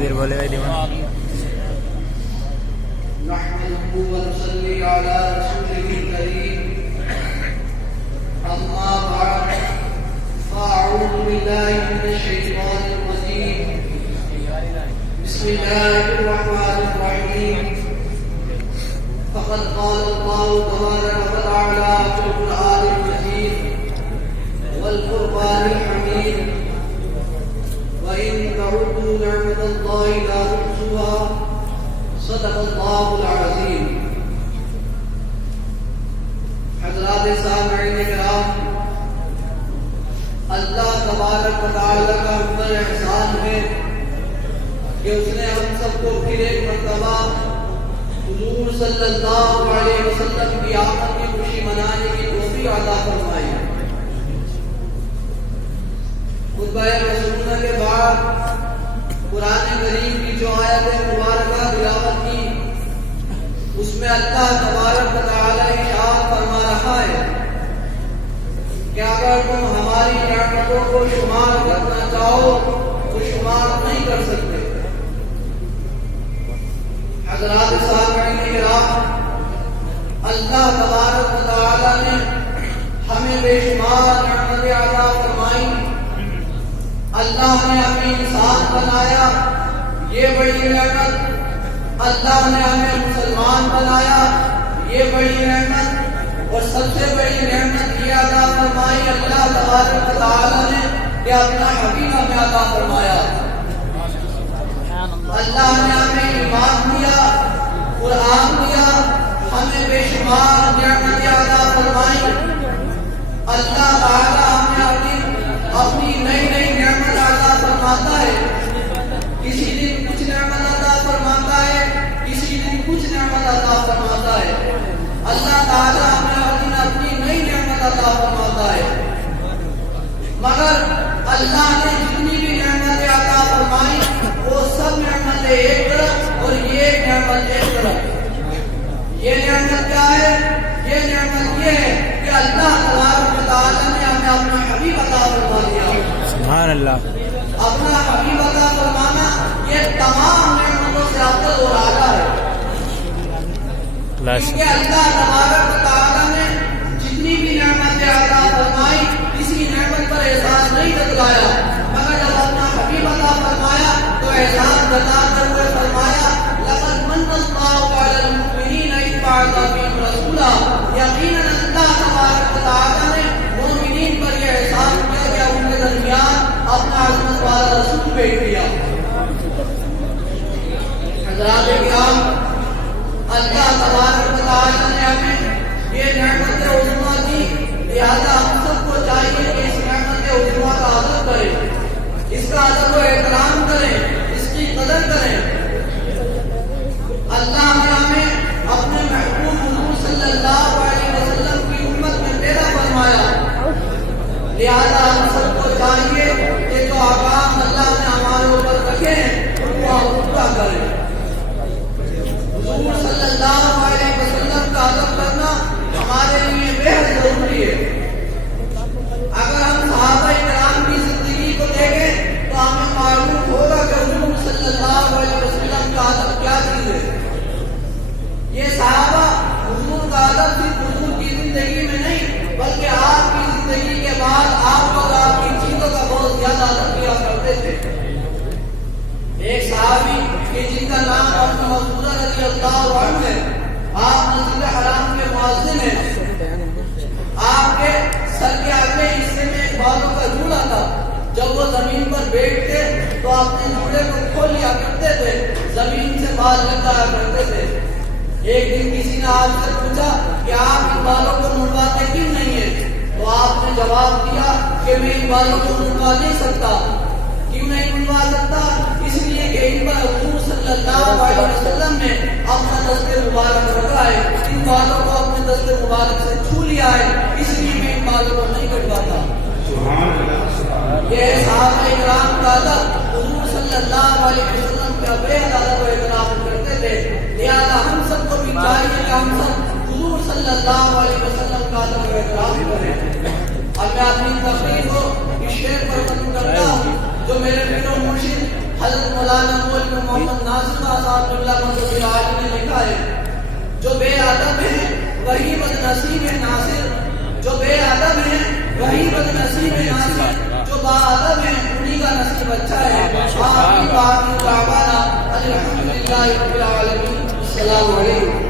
دیر بولے گا دیوان نحمده ونصلي على رسوله الكريم أما بعد فأعوذ بالله من الشيطان الرجيم بسم الله الرحمن الرحيم فقد قال الله تبارك وتعالى في القرآن المجيد والقرآن الحميد وإن تعدوا نعمة الله لا تحصوها صدق اللہ العظیم. حضرات سامعین کرام، اللہ تبارک و تعالی کا ہم پر احسان ہے کہ اس نے ہم سب کو پھر ایک مرتبہ حضور صلی اللہ علیہ وسلم کی آمد کی خوشی منانے کی توفیق عطا فرمائی. خطبہ رسولہ کے بعد قرآن کریم کی جو آیت مبارکہ تلاوت کی، اس میں اللہ تبارک و تعالی ارشاد فرما رہا ہے کہ اگر تم ہماری نعمتوں کو شمار کرنا چاہو تو شمار نہیں کر سکتے. حضرات سامعین کرام، اللہ تبارک و تعالی نے ہمیں بے شمار نعمتیں عطا فرمائی. اللہ نے ہمیں انسان بنایا، یہ بڑی نعمت. اللہ نے ہمیں مسلمان بنایا، یہ بڑی نعمت. اور سب سے بڑی نعمت یہ عطا فرمائی اللہ تبارک و تعالی نے کہ اپنا حبیب ہمیں عطا فرمایا. اللہ نے ہمیں ایمان دیا، قرآن دیا، ہمیں بے شمار نعمتیں عطا فرمائی. اللہ تعالی ہمیں اپنی نئی نئی نعمت عطا فرماتا ہے. کسی دن کچھ نعمت عطا فرماتا ہے، کسی دن کچھ نعمت عطا فرماتا ہے. اللہ تعالی ہمیں اپنی نئی نعمت عطا فرماتا ہے. مگر اللہ نے جتنی بھی نعمتیں عطا فرمائی وہ سب نعمتیں ایک طرف اور یہ نعمت ایک طرف. یہ نعمت کیا ہے؟ یہ نعمت یہ ہے کہ اللہ تبارک و تعالی نے ہمیں اپنا حبیب عطا فرما دیا. سبحان اللہ. اپنا حبیب عطا فرمانا یہ تمام نعمتوں سے افضل اور اعلیٰ ہے. کیونکہ اللہ تبارک و تعالی نے جتنی بھی نعمتیں عطا فرمائی کسی نعمت پر احسان نہیں جتلایا، مگر جب اپنا حبیب عطا فرمایا تو احسان جتاتے ہوئے فرمایا لقد من اللہ علی المؤمنین اذ بعث فیہم رسولا. یقیناً اللہ تبارک و تعالی نے مومنین پر یہ احسان کیا کہ ان کے درمیان اپنا عظمت والا رسول بھیج دیا. حضرات کرام، اللہ تبارک و تعالی نے ہمیں یہ نعمت عظمیٰ دی، لہذا ہم سب کو چاہیے کہ اس نعمت عظمیٰ کا ادب کریں، اس کا ادب و احترام کریں، اس کی قدر کریں. اللہ نے ہمیں اپنے محبوب حضور صلی اللہ علیہ وسلم کی امت میں پیدا فرمایا، لہذا ہم سب کو چاہیے کہ جو احکام اللہ نے ہمارے اوپر رکھے ہیں ان کو ہم پورا کریں. حضور صلی اللہ علیہ وسلم کا ادب کرنا ہمارے لیے بہت ضروری ہے. اگر ہم صحابہ کرام کی زندگی کو دیکھیں تو ہمیں معلوم ہوگا کہ حضور صلی اللہ علیہ وسلم کا ادب کیا چیز ہے. یہ صحابہ حضور کا ادب صرف حضور کی زندگی میں نہیں بلکہ آپ کی زندگی کے بعد آپ اور آپ کی چیزوں کا بہت زیادہ ادب کیا کرتے تھے. ایک صحابی کہ جن کا نام ابن مسعود رضی اللہ عنہ ہے، آپ مسجد حرام کے مؤذن ہیں. آپ کے سر کے اگلے حصے میں ایک بالوں کا جوڑا تھا. جب وہ زمین پر بیٹھتے تو اپنے جوڑے کو کھول لیا کرتے تھے، زمین سے بال لگایا کرتے تھے. ایک دن کسی نے آپ سے پوچھا کہ آپ ان بالوں کو منڈواتے کیوں نہیں ہیں؟ تو آپ نے جواب دیا کہ میں ان بالوں کو منڈوا نہیں سکتا. کیوں نہیں منڈوا سکتا؟ اس لیے کہ ان پر حضور صلی اللہ علیہ وسلم نے اپنا دست مبارک رکھا ہے، ان بالوں کو اپنے دست مبارک سے چھو لیا ہے، اس لیے میں ان بالوں کو نہیں کٹواتا. یہ صحابہ کرام کا ادب حضور صلی اللہ علیہ وسلم کا بہت ادب و احترام کرتے تھے. لہذا ہم سب کو بھی چاہیے کہ ہم سب حضور صلی اللہ علیہ وسلم کا ادب و احترام کریں. اب میں اپنی تقریر کو اس شعر پر ختم کرتا ہوں جو میرے پیر و مرشد حضرت مولانا شاہ صاحب اللہ منصور عالی نے لکھا ہے جو بے ادب ہے وہی بد نصیب ہے ناصر، جو بے ادب ہے وہی بد نصیب ہے ناصر، جو با ادب ہے انہی کا نصیب اچھا ہے۔ آخری بات دعوانا الحمدللہ رب العالمین، السلام علیکم۔